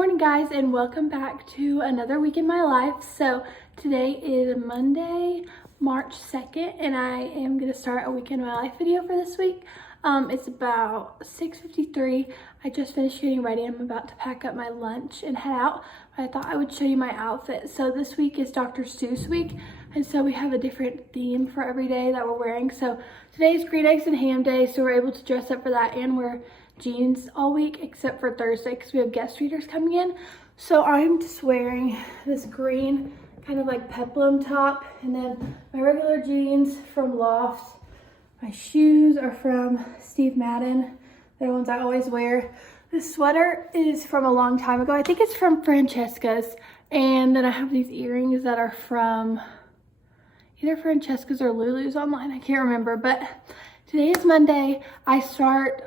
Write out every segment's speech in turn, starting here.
morning guys, and welcome back to another week in my life. So today is Monday, March 2nd, and I am going to start a week in my life video for this week. It's about 6:53. I just finished getting ready. I'm about to pack up my lunch and head out. I thought I would show you my outfit. So this week is Dr. Seuss week, and so we have a different theme for every day that we're wearing. So today is green eggs and ham day, so we're able to dress up for that and wear jeans all week except for Thursday because we have guest readers coming in. So I'm just wearing this green kind of like peplum top, and then my regular jeans from Loft. My shoes are from Steve Madden. They're the ones I always wear. This sweater is from a long time ago. I think it's from Francesca's. And then I have these earrings that are from either Francesca's or Lulu's online. I can't remember. But today is Monday. I start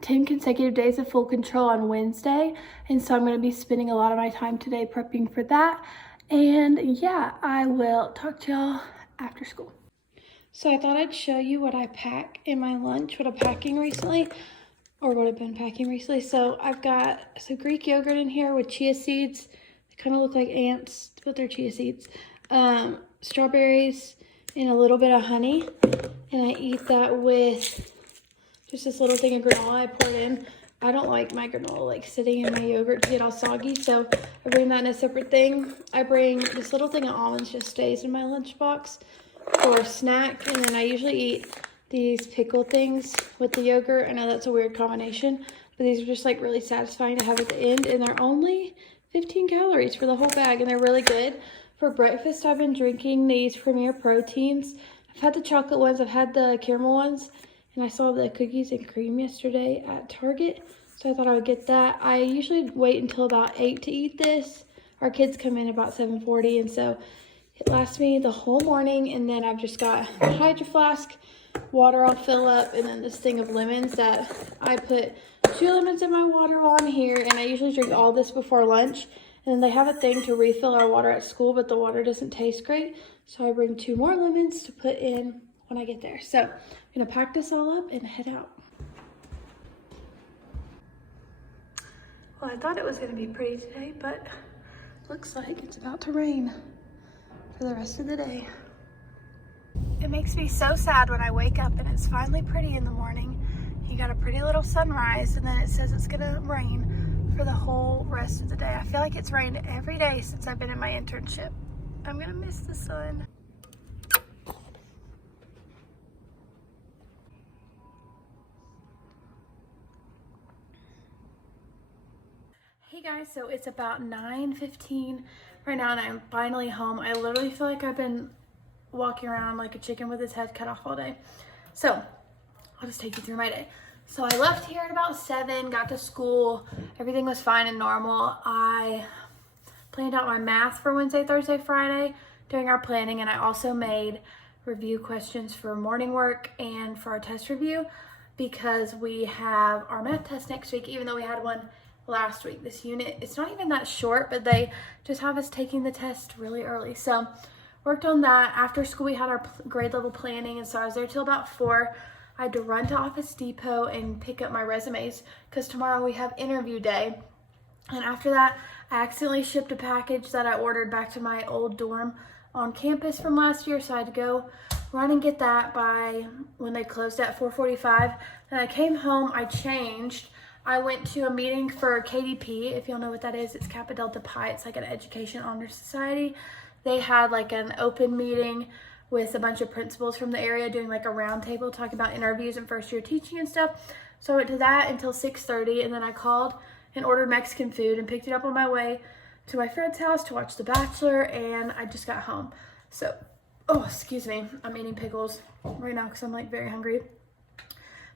10 consecutive days of full control on Wednesday. And so I'm going to be spending a lot of my time today prepping for that. And yeah, I will talk to y'all after school. So I thought I'd show you what I pack in my lunch, what I've been packing recently. So I've got some Greek yogurt in here with chia seeds. They kind of look like ants, but they're chia seeds. Strawberries and a little bit of honey. And I eat that with just this little thing of granola I poured in. I don't like my granola like sitting in my yogurt to get all soggy, so I bring that in a separate thing. I bring this little thing of almonds, just stays in my lunchbox for a snack, and then I usually eat these pickle things with the yogurt. I know that's a weird combination, but these are just like really satisfying to have at the end, and they're only 15 calories for the whole bag, and they're really good. For breakfast, I've been drinking these Premier Proteins. I've had the chocolate ones, I've had the caramel ones, and I saw the cookies and cream yesterday at Target, so I thought I would get that. I usually wait until about 8 to eat this. Our kids come in about 7:40, and so it lasts me the whole morning. And then I've just got a Hydro Flask, water I'll fill up, and then this thing of lemons that I put 2 lemons in my water while I'm here, and I usually drink all this before lunch. And then they have a thing to refill our water at school, but the water doesn't taste great, so I bring 2 more lemons to put in when I get there. So I'm gonna pack this all up and head out. Well, I thought it was gonna be pretty today, but looks like it's about to rain for the rest of the day. It makes me so sad when I wake up and it's finally pretty in the morning. You got a pretty little sunrise, and then it says it's gonna rain for the whole rest of the day. I feel like it's rained every day since I've been in my internship. I'm gonna miss the sun. Hey guys, so it's about 9:15 right now, and I'm finally home. I literally feel like I've been walking around like a chicken with his head cut off all day. So I'll just take you through my day. So I left here at about 7, got to school. Everything was fine and normal. I planned out my math for Wednesday, Thursday, Friday during our planning, and I also made review questions for morning work and for our test review because we have our math test next week, even though we had one last week. This unit, it's not even that short, but they just have us taking the test really early. So worked on that. After school, we had our grade level planning, and so I was there till about 4. I had to run to Office Depot and pick up my resumes because tomorrow we have interview day. And after that, I accidentally shipped a package that I ordered back to my old dorm on campus from last year, so I had to go run and get that by when they closed at 4:45. Then I came home, I changed. I went to a meeting for KDP. If y'all know what that is, it's Kappa Delta Pi. It's like an education honor society. They had like an open meeting with a bunch of principals from the area doing like a round table talking about interviews and first year teaching and stuff. So I went to that until 6:30, and then I called and ordered Mexican food and picked it up on my way to my friend's house to watch The Bachelor, and I just got home. So, oh, excuse me, I'm eating pickles right now because I'm like very hungry.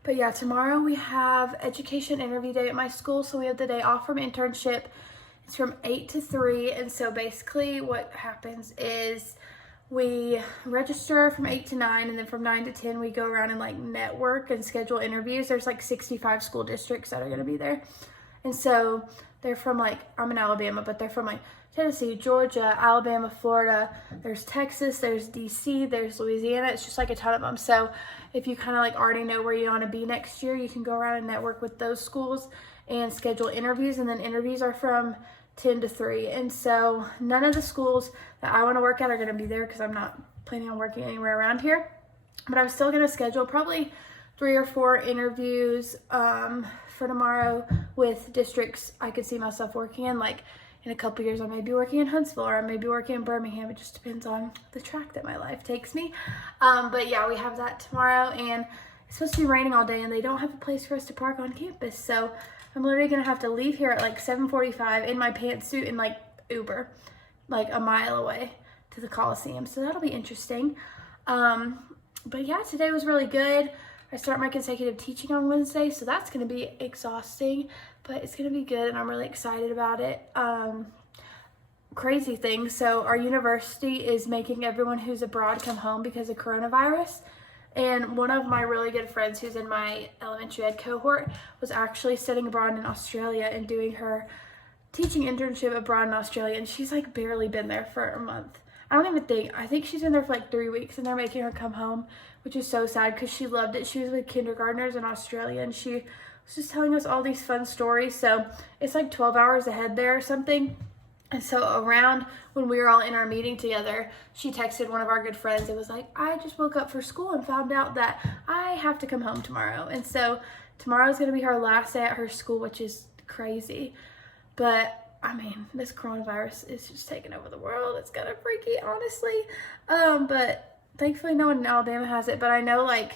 But yeah, tomorrow we have education interview day at my school, so we have the day off from internship. It's from 8 to 3, and so basically what happens is we register from 8 to 9, and then from 9 to 10 we go around and like network and schedule interviews. There's like 65 school districts that are going to be there, and so they're from like, I'm in Alabama, but they're from like Tennessee, Georgia, Alabama, Florida, there's Texas, there's DC, there's Louisiana. It's just like a ton of them. So if you kind of like already know where you want to be next year, you can go around and network with those schools and schedule interviews, and then interviews are from 10 to 3. And so none of the schools that I want to work at are going to be there because I'm not planning on working anywhere around here. But I'm still going to schedule probably 3 or 4 interviews for tomorrow with districts I could see myself working in. Like in a couple years, I may be working in Huntsville, or I may be working in Birmingham. It just depends on the track that my life takes me. But yeah, we have that tomorrow, and it's supposed to be raining all day, and they don't have a place for us to park on campus. So I'm literally going to have to leave here at like 7:45 in my pantsuit and like Uber, like a mile away to the Coliseum. So that'll be interesting. But yeah, today was really good. I start my consecutive teaching on Wednesday, so that's going to be exhausting, but it's going to be good, and I'm really excited about it. Crazy thing. So our university is making everyone who's abroad come home because of coronavirus. And one of my really good friends who's in my elementary ed cohort was actually studying abroad in Australia and doing her teaching internship abroad in Australia. And she's like barely been there for a month. I think she's been there for like 3 weeks, and they're making her come home, which is so sad because she loved it. She was with kindergartners in Australia, and she was just telling us all these fun stories. So it's like 12 hours ahead there or something. And so around when we were all in our meeting together, she texted one of our good friends. It was like, I just woke up for school and found out that I have to come home tomorrow. And so tomorrow is going to be her last day at her school, which is crazy. But I mean, this coronavirus is just taking over the world. It's kind of freaky, honestly. But thankfully no one in Alabama has it. But I know, like,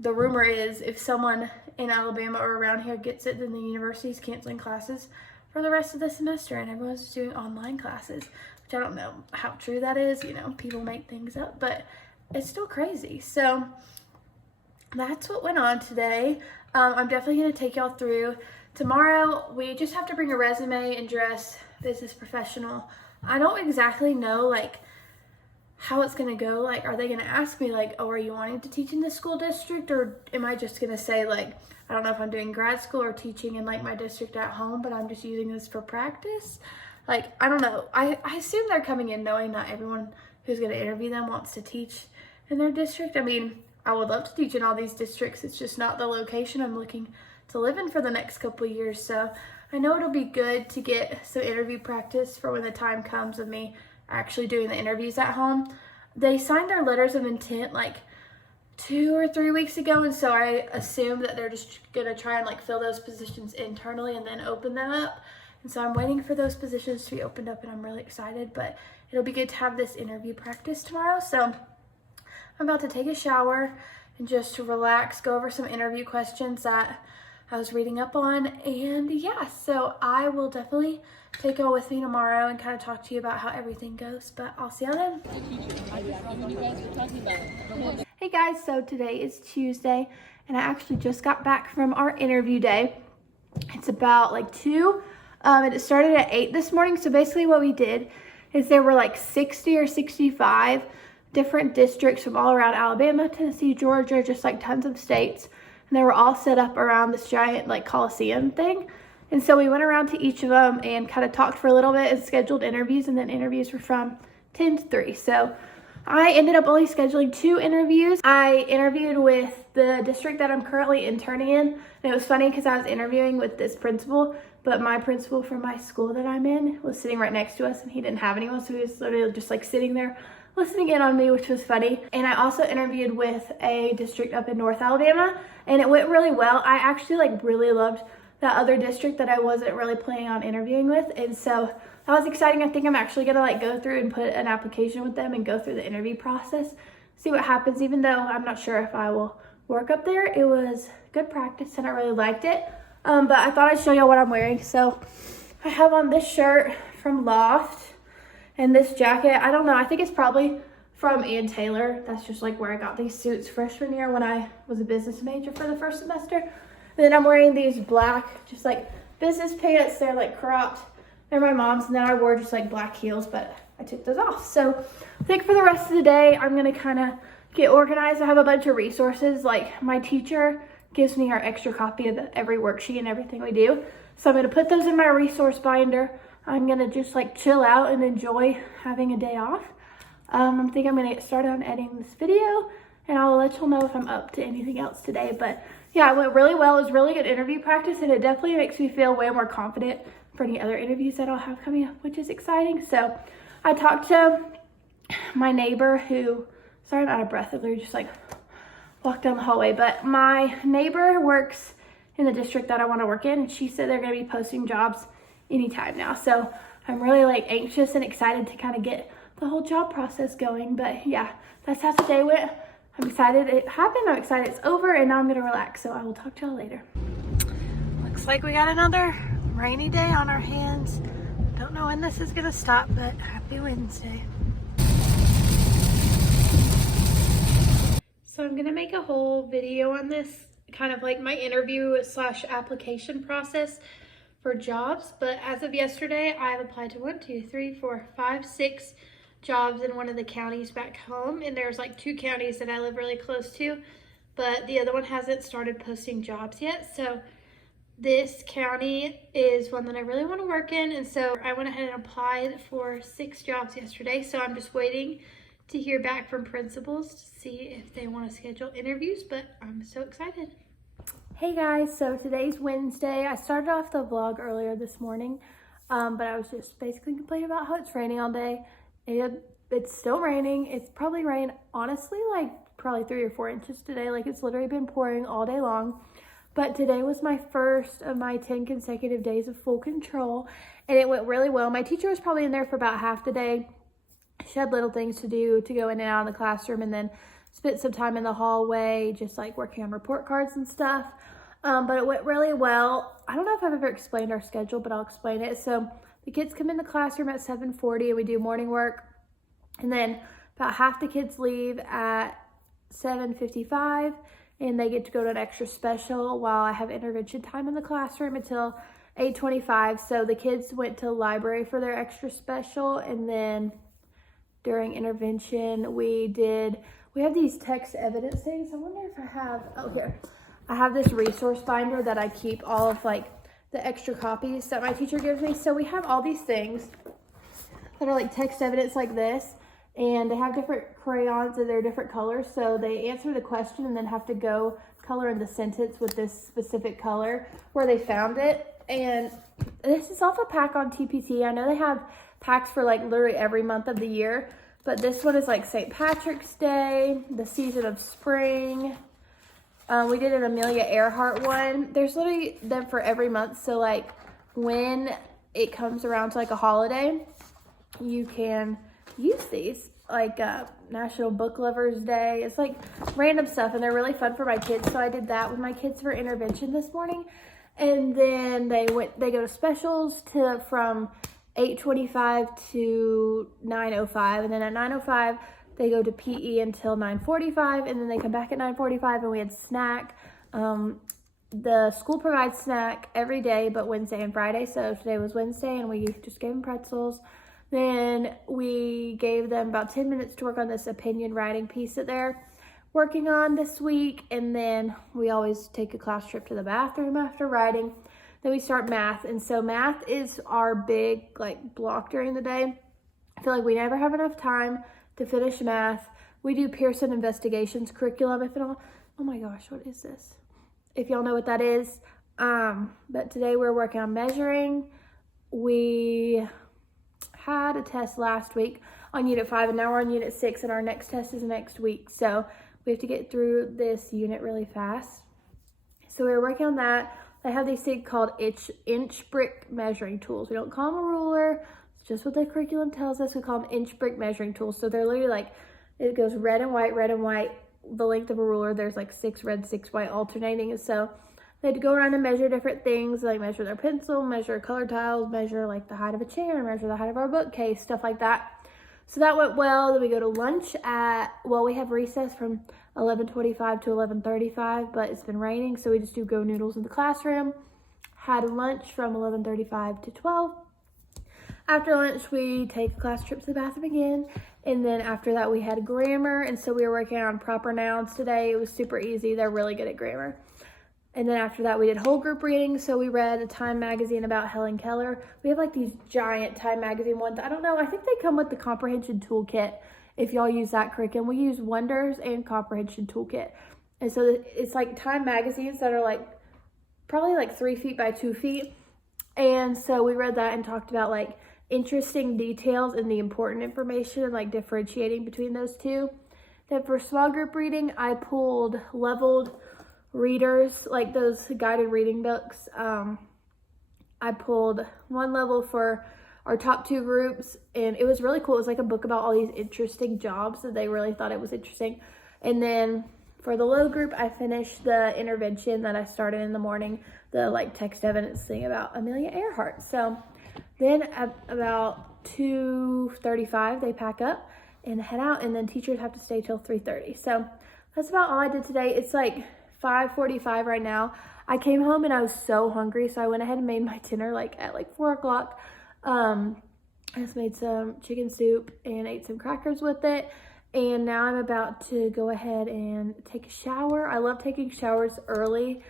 the rumor is if someone in Alabama or around here gets it, then the university's canceling classes for the rest of the semester, and everyone's doing online classes, which I don't know how true that is. You know, people make things up, but it's still crazy. So that's what went on today. I'm definitely going to take y'all through. Tomorrow, we just have to bring a resume and dress business professional. I don't exactly know, like, how it's going to go. Like, are they going to ask me, like, oh, are you wanting to teach in this school district? Or am I just going to say, like, I don't know if I'm doing grad school or teaching in, like, my district at home, but I'm just using this for practice? Like, I don't know. I assume they're coming in knowing not everyone who's going to interview them wants to teach in their district. I mean, I would love to teach in all these districts. It's just not the location I'm looking to live in for the next couple of years. So I know it'll be good to get some interview practice for when the time comes of me actually doing the interviews at home. They signed their letters of intent like 2 or 3 weeks ago, and so I assume that they're just gonna try and like fill those positions internally and then open them up. And so I'm waiting for those positions to be opened up, and I'm really excited. But it'll be good to have this interview practice tomorrow. So I'm about to take a shower and just to relax, go over some interview questions that I was reading up on. And yeah, so I will definitely take y'all with me tomorrow and kind of talk to you about how everything goes. But I'll see y'all then. Hey guys, so today is Tuesday, and I actually just got back from our interview day. It's about like 2, and it started at 8 this morning. So basically what we did is there were like 60 or 65 different districts from all around Alabama, Tennessee, Georgia, just like tons of states. And they were all set up around this giant like Coliseum thing. And so we went around to each of them and kind of talked for a little bit and scheduled interviews, and then interviews were from 10 to 3. So I ended up only scheduling 2 interviews. I interviewed with the district that I'm currently interning in. And it was funny because I was interviewing with this principal, but my principal from my school that I'm in was sitting right next to us, and he didn't have anyone. So he was literally just like sitting there listening in on me, which was funny. And I also interviewed with a district up in North Alabama, and it went really well. I actually like really loved that other district that I wasn't really planning on interviewing with, and so that was exciting. I think I'm actually gonna like go through and put an application with them and go through the interview process, see what happens, even though I'm not sure if I will work up there. It was good practice and I really liked it. But I thought I'd show y'all what I'm wearing. So I have on this shirt from Loft and this jacket. I don't know, I think it's probably from Ann Taylor. That's just like where I got these suits freshman year when I was a business major for the first semester. And then I'm wearing these black, just like business pants. They're like cropped. They're my mom's. And then I wore just like black heels, but I took those off. So I think for the rest of the day, I'm going to kind of get organized. I have a bunch of resources. Like my teacher gives me our extra copy of every worksheet and everything we do. So I'm going to put those in my resource binder. I'm going to just like chill out and enjoy having a day off. I think I'm going to get started on editing this video, and I'll let y'all know if I'm up to anything else today. But yeah, it went really well. It was really good interview practice, and it definitely makes me feel way more confident for any other interviews that I'll have coming up, which is exciting. So I talked to my neighbor who, sorry, I'm out of breath. I literally just like walked down the hallway, but my neighbor works in the district that I want to work in, and she said they're going to be posting jobs anytime now. So I'm really like anxious and excited to kind of get the whole job process going. But yeah, that's how today went. I'm excited it happened. I'm excited it's over, and now I'm going to relax. So I will talk to y'all later. Looks like we got another rainy day on our hands. Don't know when this is going to stop, but happy Wednesday. So I'm going to make a whole video on this, kind of like my interview / application process for jobs. But as of yesterday, I've applied to 1, 2, 3, 4, 5, 6 jobs in one of the counties back home. And there's like 2 counties that I live really close to, but the other one hasn't started posting jobs yet. So this county is one that I really want to work in. And so I went ahead and applied for 6 jobs yesterday. So I'm just waiting to hear back from principals to see if they want to schedule interviews, but I'm so excited. Hey guys, so today's Wednesday. I started off the vlog earlier this morning, but I was just basically complaining about how it's raining all day. It's still raining. It's probably rained, honestly, like probably 3 or 4 inches today. Like it's literally been pouring all day long. But today was my first of my 10 consecutive days of full control, and it went really well. My teacher was probably in there for about half the day. She had little things to do to go in and out of the classroom, and then spent some time in the hallway just like working on report cards and stuff. But it went really well. I don't know if I've ever explained our schedule, but I'll explain it. So the kids come in the classroom at 7:40 and we do morning work. And then about half the kids leave at 7:55 and they get to go to an extra special while I have intervention time in the classroom until 8:25. So the kids went to the library for their extra special, and then during intervention, we have these text evidence things. I wonder if I have, oh here. I have this resource binder that I keep all of like the extra copies that my teacher gives me. So we have all these things that are like text evidence like this, and they have different crayons and they're different colors. So they answer the question and then have to go color in the sentence with this specific color where they found it. And this is off a pack on TPT. I know they have packs for like literally every month of the year, but this one is like St. Patrick's Day, the season of spring. We did an Amelia Earhart one. There's literally them for every month. So like when it comes around to like a holiday, you can use these, like National Book Lovers Day. It's like random stuff, and they're really fun for my kids. So I did that with my kids for intervention this morning. And then they go to specials from 8:25 to 9:05, and then at 9:05 they go to PE until 9:45, and then they come back at 9:45, and we had snack. The school provides snack every day but Wednesday and Friday, so today was Wednesday and we just gave them pretzels. Then we gave them about 10 minutes to work on this opinion writing piece that they're working on this week, and then we always take a class trip to the bathroom after writing. Then we start math, and so math is our big like block during the day. I feel like we never have enough time to finish math. We do Pearson Investigations curriculum. Oh my gosh, what is this? If y'all know what that is. But today we're working on measuring. We had a test last week on Unit 5, and now we're on Unit 6, and our next test is next week. So we have to get through this unit really fast. So we're working on that. They have these things called inch brick measuring tools. We don't call them a ruler. It's just what the curriculum tells us. We call them inch brick measuring tools. So they're literally like, it goes red and white, the length of a ruler. There's like 6 red, 6 white alternating. And so they had to go around and measure different things, like measure their pencil, measure color tiles, measure like the height of a chair, measure the height of our bookcase, stuff like that. So that went well. Then we go to lunch we have recess from 11:25 to 11:35, but it's been raining, so we just do Go Noodles in the classroom. Had lunch from 11:35 to 12. After lunch, we take a class trip to the bathroom again, and then after that, we had grammar, and so we were working on proper nouns today. It was super easy. They're really good at grammar. And then after that, we did whole group reading. So we read a Time magazine about Helen Keller. We have like these giant Time magazine ones. I don't know. I think they come with the comprehension toolkit. If y'all use that curriculum, we use Wonders and comprehension toolkit. And so it's like Time magazines that are like probably like 3 feet by 2 feet. And so we read that and talked about like interesting details and the important information and like differentiating between those two. Then for small group reading, I pulled leveled readers, like those guided reading books. I pulled one level for our top 2 groups, and it was really cool. It was like a book about all these interesting jobs that they really thought it was interesting. And then for the low group, I finished the intervention that I started in the morning, the like text evidence thing about Amelia Earhart. So then at about 2:35, they pack up and head out, and then teachers have to stay till 3:30. So that's about all I did today. It's like 5:45 right now. I came home and I was so hungry, so I went ahead and made my dinner like at like 4 o'clock. I just made some chicken soup and ate some crackers with it. And now I'm about to go ahead and take a shower. I love taking showers early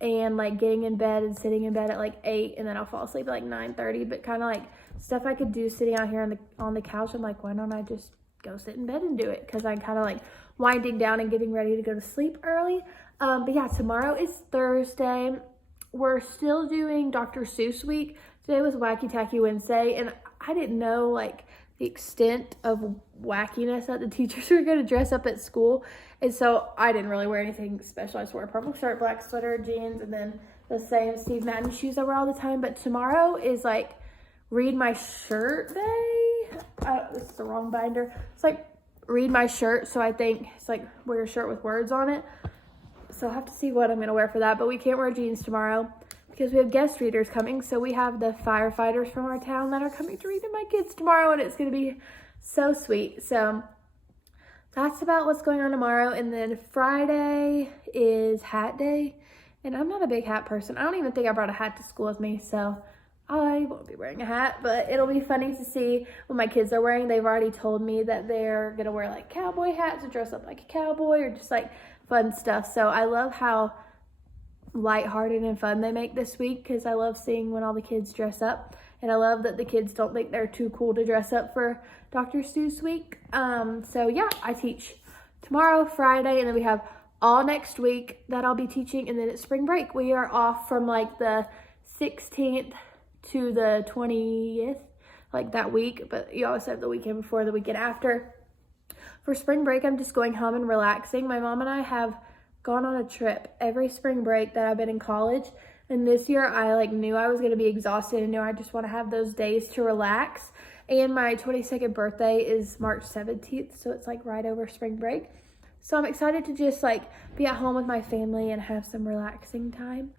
and like getting in bed and sitting in bed at like 8, and then I'll fall asleep at like 9:30. But kind of like stuff I could do sitting out here on the couch, I'm like, why don't I just go sit in bed and do it? Because I'm kind of like winding down and getting ready to go to sleep early. But yeah, tomorrow is Thursday. We're still doing Dr. Seuss week. Today was Wacky Tacky Wednesday, and I didn't know like the extent of wackiness that the teachers were going to dress up at school. And so I didn't really wear anything special. I just wore a purple shirt, black sweater, jeans, and then the same Steve Madden shoes I wear all the time. But tomorrow is like read my shirt day. This is the wrong binder. It's like read my shirt. So I think it's like wear a shirt with words on it. So I'll have to see what I'm going to wear for that. But we can't wear jeans tomorrow because we have guest readers coming. So we have the firefighters from our town that are coming to read to my kids tomorrow, and it's going to be so sweet. So that's about what's going on tomorrow. And then Friday is hat day, and I'm not a big hat person. I don't even think I brought a hat to school with me, so I won't be wearing a hat, but it'll be funny to see what my kids are wearing. They've already told me that they're going to wear like cowboy hats or dress up like a cowboy or just like fun stuff. So I love how lighthearted and fun they make this week, because I love seeing when all the kids dress up, and I love that the kids don't think they're too cool to dress up for Dr. Seuss week. So yeah, I teach tomorrow, Friday, and then we have all next week that I'll be teaching, and then it's spring break. We are off from like the 16th to the 20th, like that week, but you always have the weekend before, the weekend after. For spring break, I'm just going home and relaxing. My mom and I have gone on a trip every spring break that I've been in college, and this year I like knew I was going to be exhausted and knew I just want to have those days to relax. And my 22nd birthday is March 17th, so it's like right over spring break. So I'm excited to just like be at home with my family and have some relaxing time.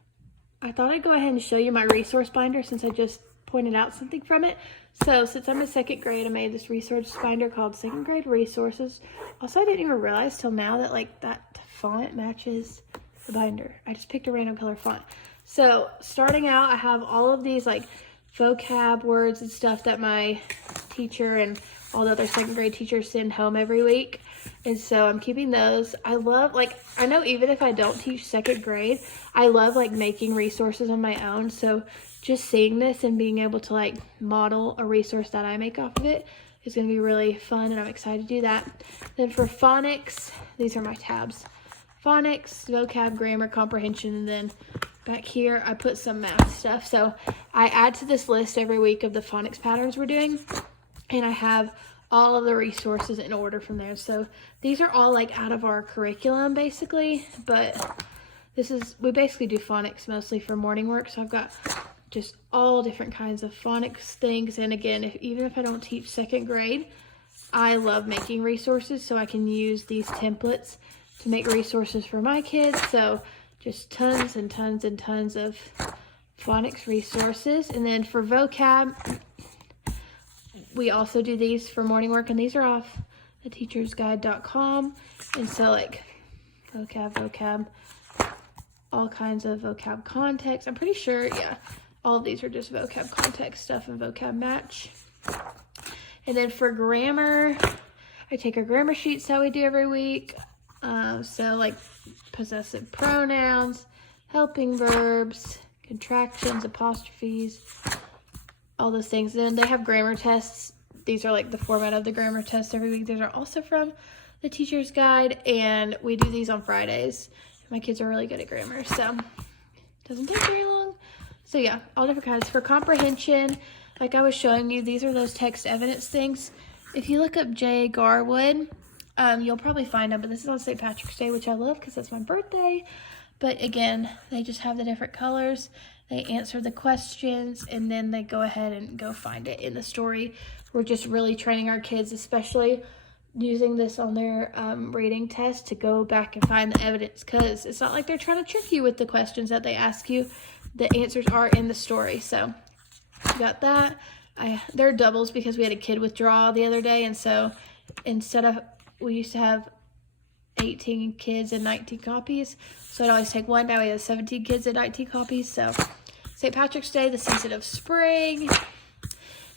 I thought I'd go ahead and show you my resource binder since I just pointed out something from it. So since I'm in 2nd grade, I made this resource binder called 2nd Grade Resources. Also, I didn't even realize till now that like that font matches the binder. I just picked a random color font. So starting out, I have all of these like vocab words and stuff that my teacher and all the other 2nd grade teachers send home every week. And so I'm keeping those. I love, like, I know even if I don't teach 2nd grade, I love like making resources on my own. So just seeing this and being able to like model a resource that I make off of it is going to be really fun, and I'm excited to do that. Then for phonics, these are my tabs. Phonics, vocab, grammar, comprehension, and then back here I put some math stuff. So I add to this list every week of the phonics patterns we're doing, and I have all of the resources in order from there. So these are all like out of our curriculum basically, but we basically do phonics mostly for morning work. So I've got just all different kinds of phonics things. And again, even if I don't teach 2nd grade, I love making resources, so I can use these templates to make resources for my kids. So just tons and tons and tons of phonics resources. And then for vocab, we also do these for morning work, and these are off theteachersguide.com. And so like vocab, all kinds of vocab context. I'm pretty sure, yeah, all of these are just vocab context stuff and vocab match. And then for grammar, I take our grammar sheets that we do every week. So like possessive pronouns, helping verbs, contractions, apostrophes, all those things. And then they have grammar tests. These are like the format of the grammar test every week. These are also from the teacher's guide, and we do these on Fridays. My kids are really good at grammar, so it doesn't take very long. So yeah, all different kinds. For comprehension, like I was showing you, these are those text evidence things. If you look up J. Garwood, you'll probably find them, but this is on St. Patrick's Day, which I love because that's my birthday. But again, they just have the different colors. They answer the questions, and then they go ahead and go find it in the story. We're just really training our kids, especially using this on their reading test, to go back and find the evidence, because it's not like they're trying to trick you with the questions that they ask you. The answers are in the story. So we got that. They're doubles because we had a kid withdraw the other day, and so instead of, we used to have 18 kids and 19 copies, so I'd always take one. Now we have 17 kids and 19 copies. So St. Patrick's Day, the season of spring.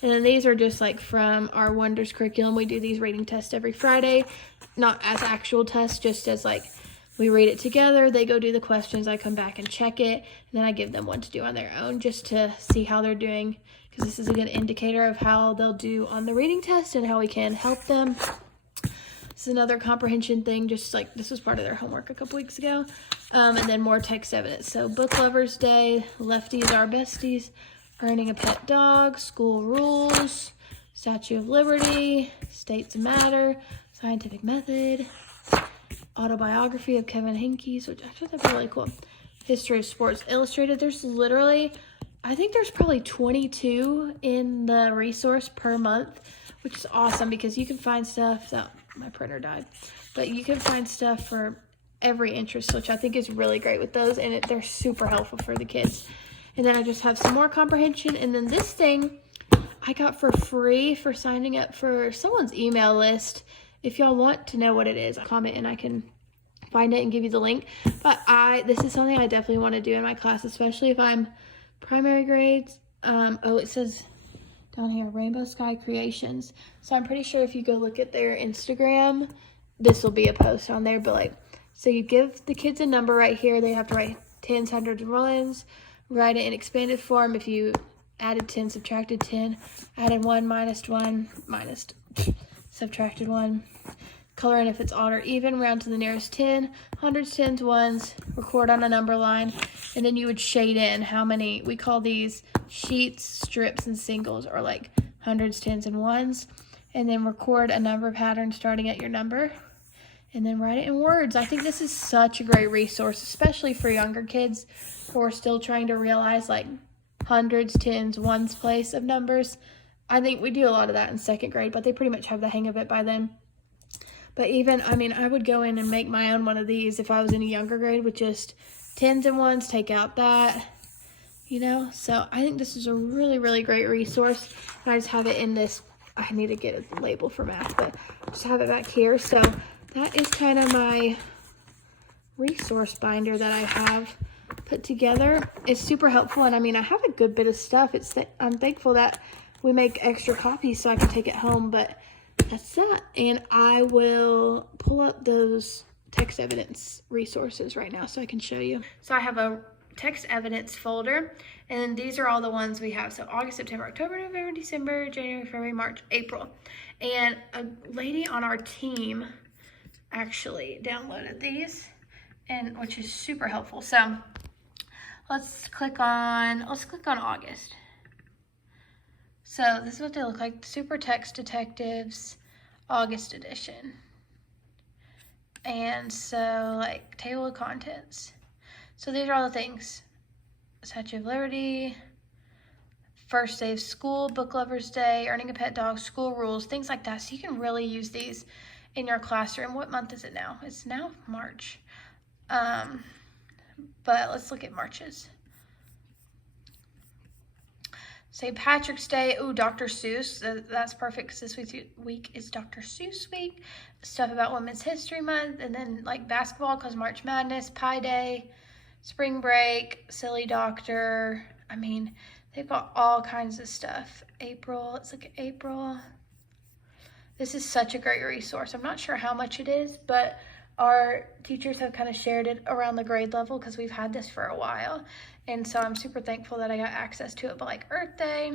And then these are just like from our Wonders curriculum. We do these reading tests every Friday, not as actual tests, just as like we read it together. They go do the questions. I come back and check it, and then I give them one to do on their own just to see how they're doing, because this is a good indicator of how they'll do on the reading test and how we can help them. This is another comprehension thing, just like this was part of their homework a couple weeks ago. And then more text evidence. So Book Lovers Day, Lefties Are Besties, Earning a Pet Dog, School Rules, Statue of Liberty, States Matter, Scientific Method, Autobiography of Kevin Henkes, which actually that'd be really cool. History of Sports Illustrated. There's literally, I think there's probably 22 in the resource per month, which is awesome because you can find stuff that, my printer died, but you can find stuff for every interest, which I think is really great with those, and they're super helpful for the kids. And then I just have some more comprehension, and then this thing I got for free for signing up for someone's email list. If y'all want to know what it is, comment and I can find it and give you the link. But this is something I definitely want to do in my class, especially if I'm primary grades. Oh, it says down here, Rainbow Sky Creations. So I'm pretty sure if you go look at their Instagram, this will be a post on there. But like, so you give the kids a number right here. They have to write tens, hundreds, and ones. Write it in expanded form. If you added 10, subtracted 10, added 1, minus 1, minus, subtracted 1. Color in if it's odd or even, round to the nearest 10, hundreds, tens, ones, record on a number line, and then you would shade in how many, we call these sheets, strips, and singles, or like hundreds, tens, and ones, and then record a number pattern starting at your number, and then write it in words. I think this is such a great resource, especially for younger kids who are still trying to realize like hundreds, tens, ones place of numbers. I think we do a lot of that in second grade, but they pretty much have the hang of it by then. But even, I mean, I would go in and make my own one of these if I was in a younger grade with just tens and ones, take out that, you know. So I think this is a really, really great resource. And I just have it in this, I need to get a label for math, but just have it back here. So that is kind of my resource binder that I have put together. It's super helpful, and I mean, I have a good bit of stuff. I'm thankful that we make extra copies so I can take it home, but that's that. And I will pull up those text evidence resources right now so I can show you. So I have a text evidence folder, and these are all the ones we have. So August, September, October, November, December, January, February, March, April. And a lady on our team actually downloaded these, and which is super helpful. So let's click on August. So this is what they look like, Super Text Detectives August edition. And so like table of contents. So these are all the things. Statue of Liberty, first day of school, Book Lovers Day, Earning a Pet Dog, School Rules, things like that. So you can really use these in your classroom. What month is it now? It's now March. But let's look at March's. St. Patrick's Day. Ooh, Dr. Seuss. That's perfect because this week is Dr. Seuss week. Stuff about Women's History Month. And then like basketball because March Madness, Pi Day, spring break, Silly Doctor. I mean, they've got all kinds of stuff. April. Let's look at April. This is such a great resource. I'm not sure how much it is, but our teachers have kind of shared it around the grade level because we've had this for a while. And so I'm super thankful that I got access to it. But like Earth Day,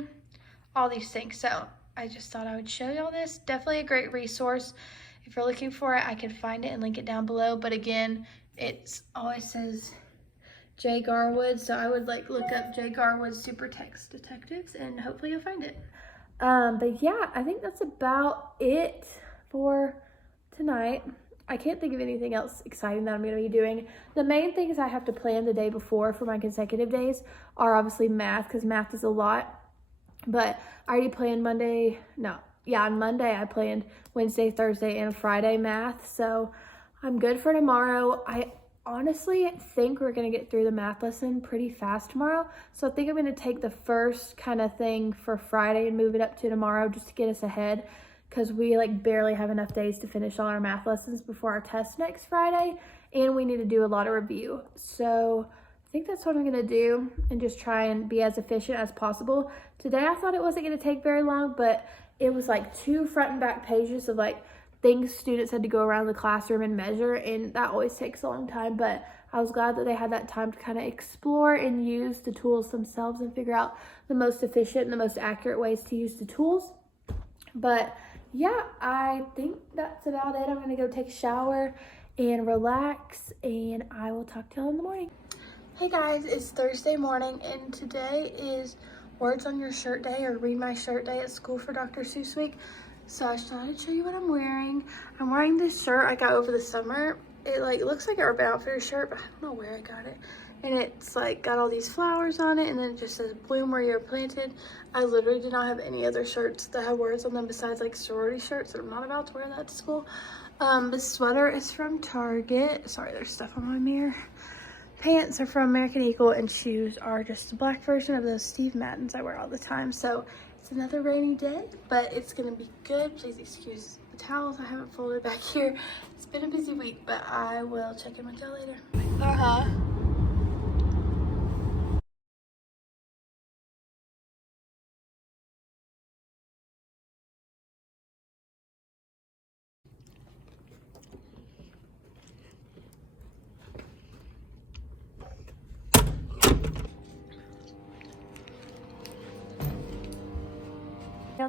all these things. So I just thought I would show y'all this. Definitely a great resource. If you're looking for it, I can find it and link it down below. But again, it's always says Jay Garwood, so I would like look up Jay Garwood Super Text Detectives and hopefully you'll find it. But yeah, I think that's about it for tonight. I can't think of anything else exciting that I'm going to be doing. The main things I have to plan the day before for my consecutive days are obviously math, because math is a lot. But I already planned on Monday I planned Wednesday, Thursday, and Friday math. So I'm good for tomorrow. I honestly think we're going to get through the math lesson pretty fast tomorrow. So I think I'm going to take the first kind of thing for Friday and move it up to tomorrow just to get us ahead, because we like barely have enough days to finish all our math lessons before our test next Friday, and we need to do a lot of review. So I think that's what I'm going to do and just try and be as efficient as possible. Today I thought it wasn't going to take very long, but it was like 2 front and back pages of like things students had to go around the classroom and measure, and that always takes a long time. But I was glad that they had that time to kind of explore and use the tools themselves and figure out the most efficient and the most accurate ways to use the tools. But yeah, I think that's about it. I'm going to go take a shower and relax, and I will talk to y'all in the morning. Hey guys, it's Thursday morning, and today is Words on Your Shirt Day, or Read My Shirt Day at school for Dr. Seuss Week. So I just thought I'd show you what I'm wearing. I'm wearing this shirt I got over the summer. It like looks like an Urban Outfitters shirt, but I don't know where I got it. And it's like got all these flowers on it, and then it just says bloom where you're planted. I literally do not have any other shirts that have words on them besides like sorority shirts, and I'm not about to wear that to school. This sweater is from Target. Sorry, there's stuff on my mirror. Pants are from American Eagle, and shoes are just a black version of those Steve Maddens I wear all the time. So it's another rainy day, but it's gonna be good. Please excuse the towels I haven't folded back here. It's been a busy week, but I will check in with y'all later.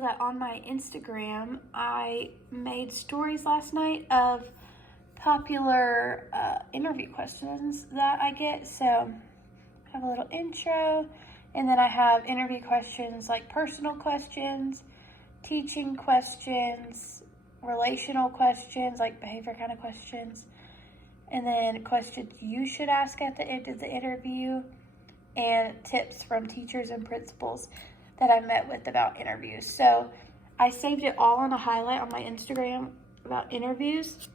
That on my Instagram, I made stories last night of popular interview questions that I get. So I have a little intro, and then I have interview questions like personal questions, teaching questions, relational questions like behavior kind of questions, and then questions you should ask at the end of the interview, and tips from teachers and principals that I met with about interviews. So I saved it all on a highlight on my Instagram about interviews.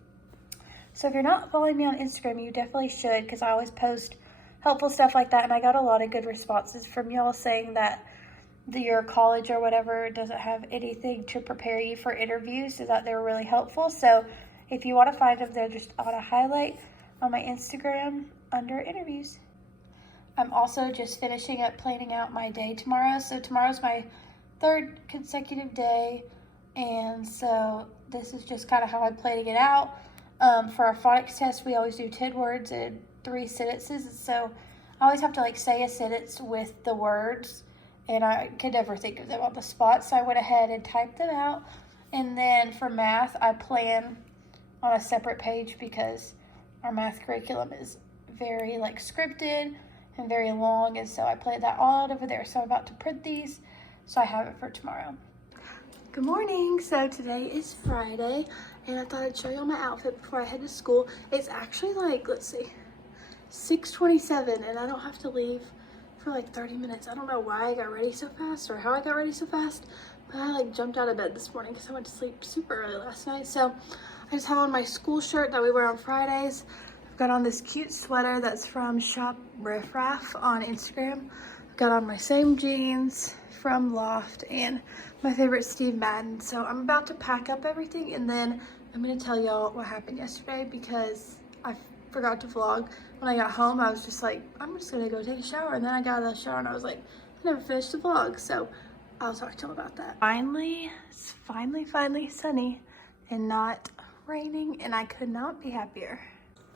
So if you're not following me on Instagram, you definitely should, because I always post helpful stuff like that. And I got a lot of good responses from y'all saying that your college or whatever doesn't have anything to prepare you for interviews, so that they're really helpful. So if you want to find them, they're just on a highlight on my Instagram under interviews. I'm also just finishing up planning out my day tomorrow. So tomorrow's my 3rd consecutive day, and so this is just kind of how I'm planning it out. For our phonics test, we always do 10 words and 3 sentences, and so I always have to like say a sentence with the words, and I could never think of them on the spot, so I went ahead and typed them out. And then for math, I plan on a separate page because our math curriculum is very like scripted and very long, and so I played that all out over there. So I'm about to print these, so I have it for tomorrow. Good morning. So today is Friday, and I thought I'd show y'all my outfit before I head to school. It's actually like, let's see, 6:27, and I don't have to leave for like 30 minutes. I don't know why I got ready so fast or how I got ready so fast, but I like jumped out of bed this morning because I went to sleep super early last night. So I just have on my school shirt that we wear on Fridays. Got on this cute sweater that's from Shop Riff Raff on Instagram. Got on my same jeans from Loft and my favorite Steve Madden. So I'm about to pack up everything, and then I'm gonna tell y'all what happened yesterday because I forgot to vlog. When I got home, I was just like, I'm just gonna go take a shower, and then I got out of the shower and I was like, I never finished the vlog. So I'll talk to y'all about that. Finally, it's finally sunny and not raining, and I could not be happier.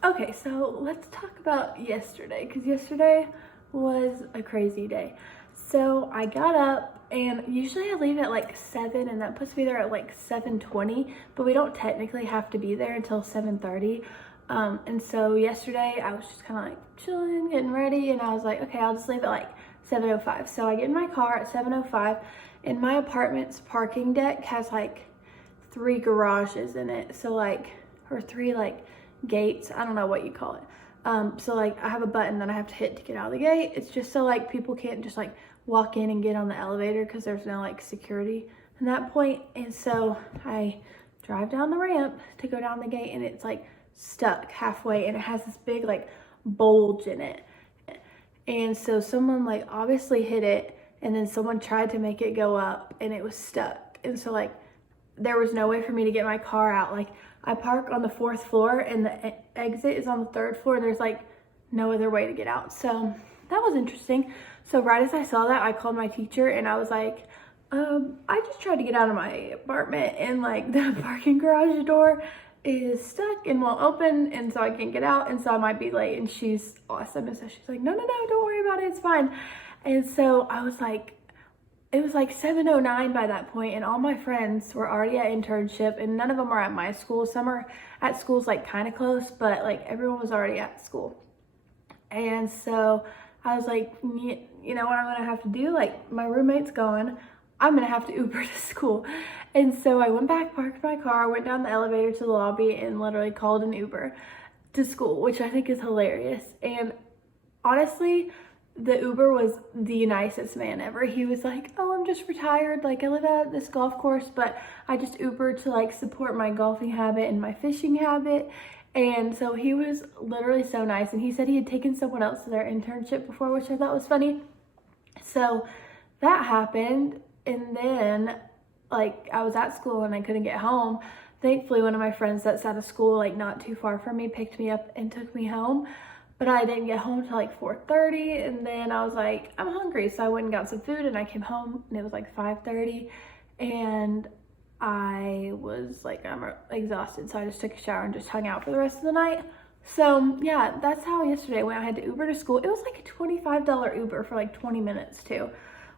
Okay, so let's talk about yesterday, because yesterday was a crazy day. So I got up and usually I leave at like 7, and that puts me there at like 7:20, but we don't technically have to be there until 7:30. And so yesterday I was just kind of like chilling, getting ready, and I was like, okay, I'll just leave at like 7:05. So I get in my car at 7:05, and my apartment's parking deck has like 3 garages in it, so like, or 3 like gates, I don't know what you call it. So like I have a button that I have to hit to get out of the gate. It's just so like people can't just like walk in and get on the elevator because there's no like security at that point. And so I drive down the ramp to go down the gate, and it's like stuck halfway, and it has this big like bulge in it. And so someone like obviously hit it, and then someone tried to make it go up, and it was stuck. And so like there was no way for me to get my car out. Like I park on the 4th floor, and the exit is on the 3rd floor, and there's like no other way to get out. So that was interesting. So right as I saw that, I called my teacher, and I was like, I just tried to get out of my apartment, and like the parking garage door is stuck and won't open, and so I can't get out, and so I might be late. And she's awesome, and so she's like, no, don't worry about it, it's fine. And so I was like, it was like 7:09 by that point, and all my friends were already at internship, and none of them are at my school. Some are at schools like kind of close, but like everyone was already at school. And so I was like, you know what I'm gonna have to do? Like my roommate's gone, I'm gonna have to Uber to school. And so I went back, parked my car, went down the elevator to the lobby, and literally called an Uber to school, which I think is hilarious. And honestly, the Uber was the nicest man ever. He was like, oh, I'm just retired, like I live at this golf course, but I just Uber to like support my golfing habit and my fishing habit. And so he was literally so nice, and he said he had taken someone else to their internship before, which I thought was funny. So that happened, and then like I was at school and I couldn't get home. Thankfully, one of my friends that's out of school, like not too far from me, picked me up and took me home. But I didn't get home till like 4:30, and then I was like, I'm hungry, so I went and got some food, and I came home, and it was like 5:30, and I was like, I'm exhausted, so I just took a shower and just hung out for the rest of the night. So yeah, that's how yesterday went. I had to Uber to school. It was like a $25 Uber for like 20 minutes too,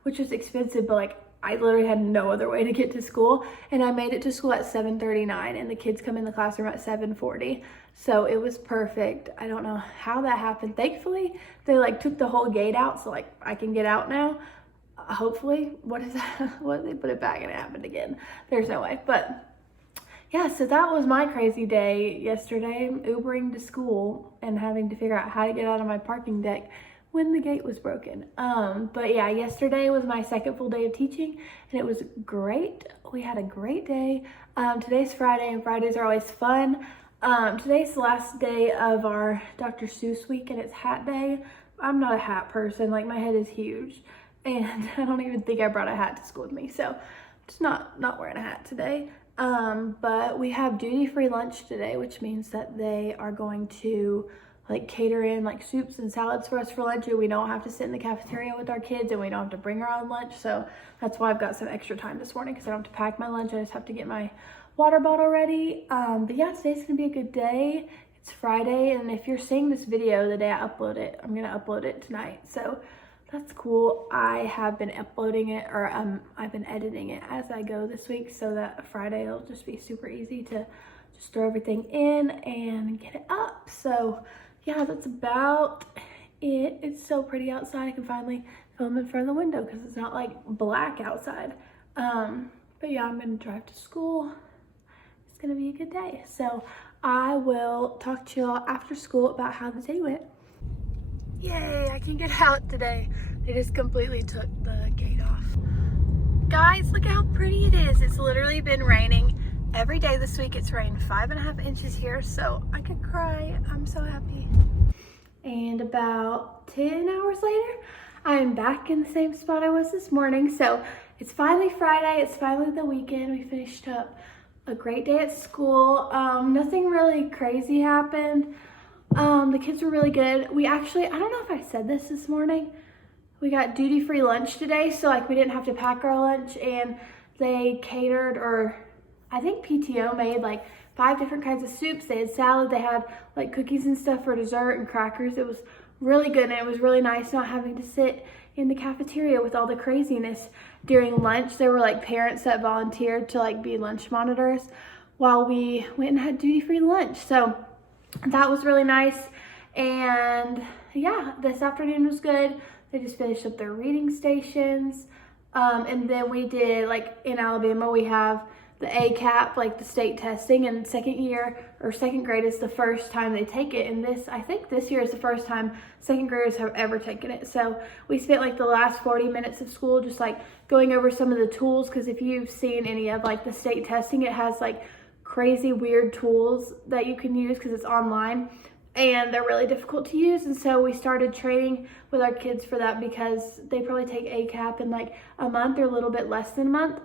which was expensive, but like I literally had no other way to get to school, and I made it to school at 7:39, and the kids come in the classroom at 7:40. So it was perfect. I don't know how that happened. Thankfully, they like took the whole gate out, so like I can get out now. Hopefully. What is that? What did they put it back and it happened again? There's no way. But yeah, so that was my crazy day yesterday, Ubering to school and having to figure out how to get out of my parking deck when the gate was broken. But yeah, yesterday was my 2nd full day of teaching, and it was great. We had a great day. Today's Friday, and Fridays are always fun. Today's the last day of our Dr. Seuss week, and it's hat day. I'm not a hat person, like my head is huge, and I don't even think I brought a hat to school with me, so I'm just not wearing a hat today. But we have duty-free lunch today, which means that they are going to like cater in like soups and salads for us for lunch, and we don't have to sit in the cafeteria with our kids, and we don't have to bring our own lunch. So that's why I've got some extra time this morning, because I don't have to pack my lunch. I just have to get my water bottle ready. But yeah, today's gonna be a good day. It's Friday, and if you're seeing this video the day I upload it, I'm gonna upload it tonight, so that's cool. I have been uploading it, or I've been editing it as I go this week, so that Friday it'll just be super easy to just throw everything in and get it up. So yeah, that's about it. It's so pretty outside. I can finally film in front of the window because it's not like black outside. But yeah, I'm gonna drive to school. It's gonna be a good day. So I will talk to y'all after school about how the day went. Yay, I can get out today. They just completely took the gate off. Guys, look how pretty it is. It's literally been raining every day this week. It's rained 5.5 inches here, so I could cry. I'm so happy. And about 10 hours later, I am back in the same spot I was this morning. So it's finally Friday. It's finally the weekend. We finished up a great day at school. Nothing really crazy happened. The kids were really good. We actually, I don't know if I said this morning, we got duty-free lunch today. So like we didn't have to pack our lunch, and they catered, or I think PTO made like 5 different kinds of soups. They had salad, they had like cookies and stuff for dessert, and crackers. It was really good, and it was really nice not having to sit in the cafeteria with all the craziness. during lunch, there were like parents that volunteered to like be lunch monitors while we went and had duty-free lunch. So that was really nice. And yeah, this afternoon was good. They just finished up their reading stations. And then we did, like in Alabama, we have the ACAP, like the state testing, and second grade is the first time they take it. And I think this year is the first time second graders have ever taken it. So we spent like the last 40 minutes of school just like going over some of the tools, because if you've seen any of like the state testing, it has like crazy weird tools that you can use because it's online and they're really difficult to use. And so we started training with our kids for that, because they probably take ACAP in like a month or a little bit less than a month.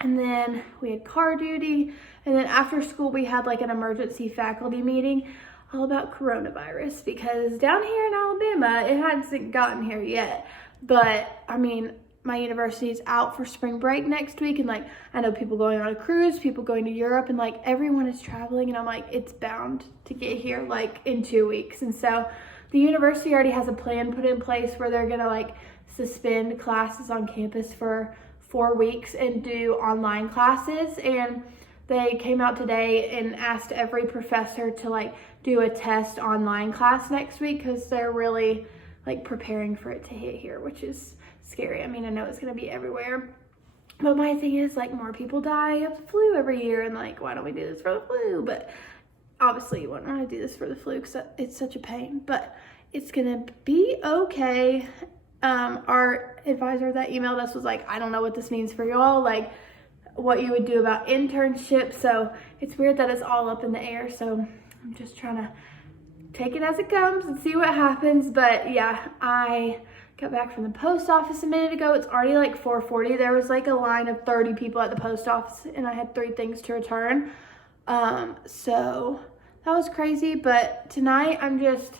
And then we had car duty, and then after school we had like an emergency faculty meeting all about coronavirus, because down here in Alabama it hasn't gotten here yet, but I mean, my university is out for spring break next week, and like I know people going on a cruise, people going to Europe, and like everyone is traveling, and I'm like, it's bound to get here like in 2 weeks. And so the university already has a plan put in place where they're gonna like suspend classes on campus for 4 weeks and do online classes. And they came out today and asked every professor to like do a test online class next week, because they're really like preparing for it to hit here, which is scary. I mean, I know it's gonna be everywhere, but my thing is like more people die of the flu every year, and like, why don't we do this for the flu? But obviously you wouldn't want to do this for the flu because it's such a pain, but it's gonna be okay. Our advisor that emailed us was like, I don't know what this means for y'all, like what you would do about internship. So it's weird that it's all up in the air. So I'm just trying to take it as it comes and see what happens. But yeah, I got back from the post office a minute ago. It's already like 4:40. There was like a line of 30 people at the post office, and I had 3 things to return. So that was crazy. But tonight I'm just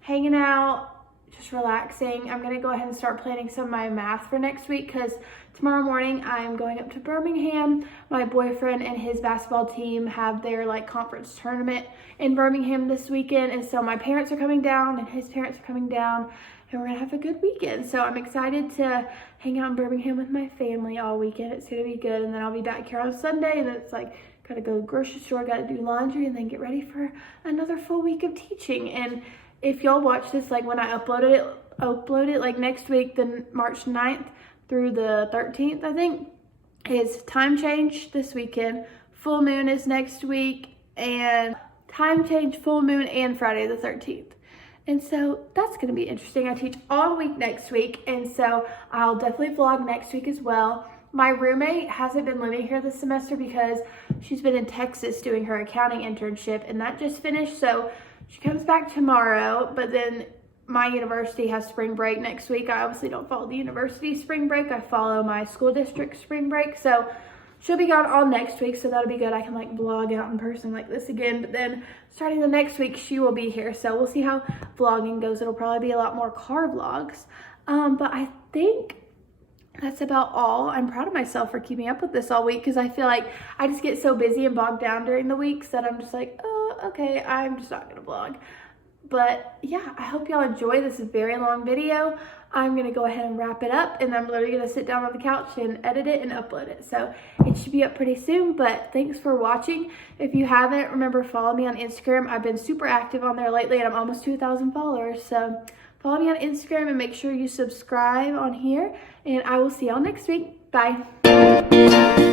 hanging out, just relaxing. I'm gonna go ahead and start planning some of my math for next week, because tomorrow morning I'm going up to Birmingham. My boyfriend and his basketball team have their like conference tournament in Birmingham this weekend, and so my parents are coming down and his parents are coming down, and we're gonna have a good weekend. So I'm excited to hang out in Birmingham with my family all weekend. It's gonna be good. And then I'll be back here on Sunday, and then it's like gotta go to the grocery store, gotta do laundry, and then get ready for another full week of teaching. And if y'all watch this, like when I upload it like next week, then March 9th through the 13th, I think, is time change this weekend. Full moon is next week, and time change, full moon, and Friday the 13th. And so that's gonna be interesting. I teach all week next week, and so I'll definitely vlog next week as well. My roommate hasn't been living here this semester because she's been in Texas doing her accounting internship, and that just finished. So she comes back tomorrow, but then my university has spring break next week. I obviously don't follow the university spring break. I follow my school district spring break. So she'll be gone all next week, so that'll be good. I can like vlog out in person like this again. But then starting the next week, she will be here. So we'll see how vlogging goes. It'll probably be a lot more car vlogs. But I think that's about all. I'm proud of myself for keeping up with this all week, because I feel like I just get so busy and bogged down during the weeks that I'm just like, oh, okay, I'm just not gonna vlog. But yeah, I hope y'all enjoy this very long video. I'm gonna go ahead and wrap it up, and I'm literally gonna sit down on the couch and edit it and upload it. So it should be up pretty soon, but thanks for watching. If you haven't, remember, follow me on Instagram. I've been super active on there lately, and I'm almost 2,000 followers. So follow me on Instagram and make sure you subscribe on here, and I will see y'all next week. Bye.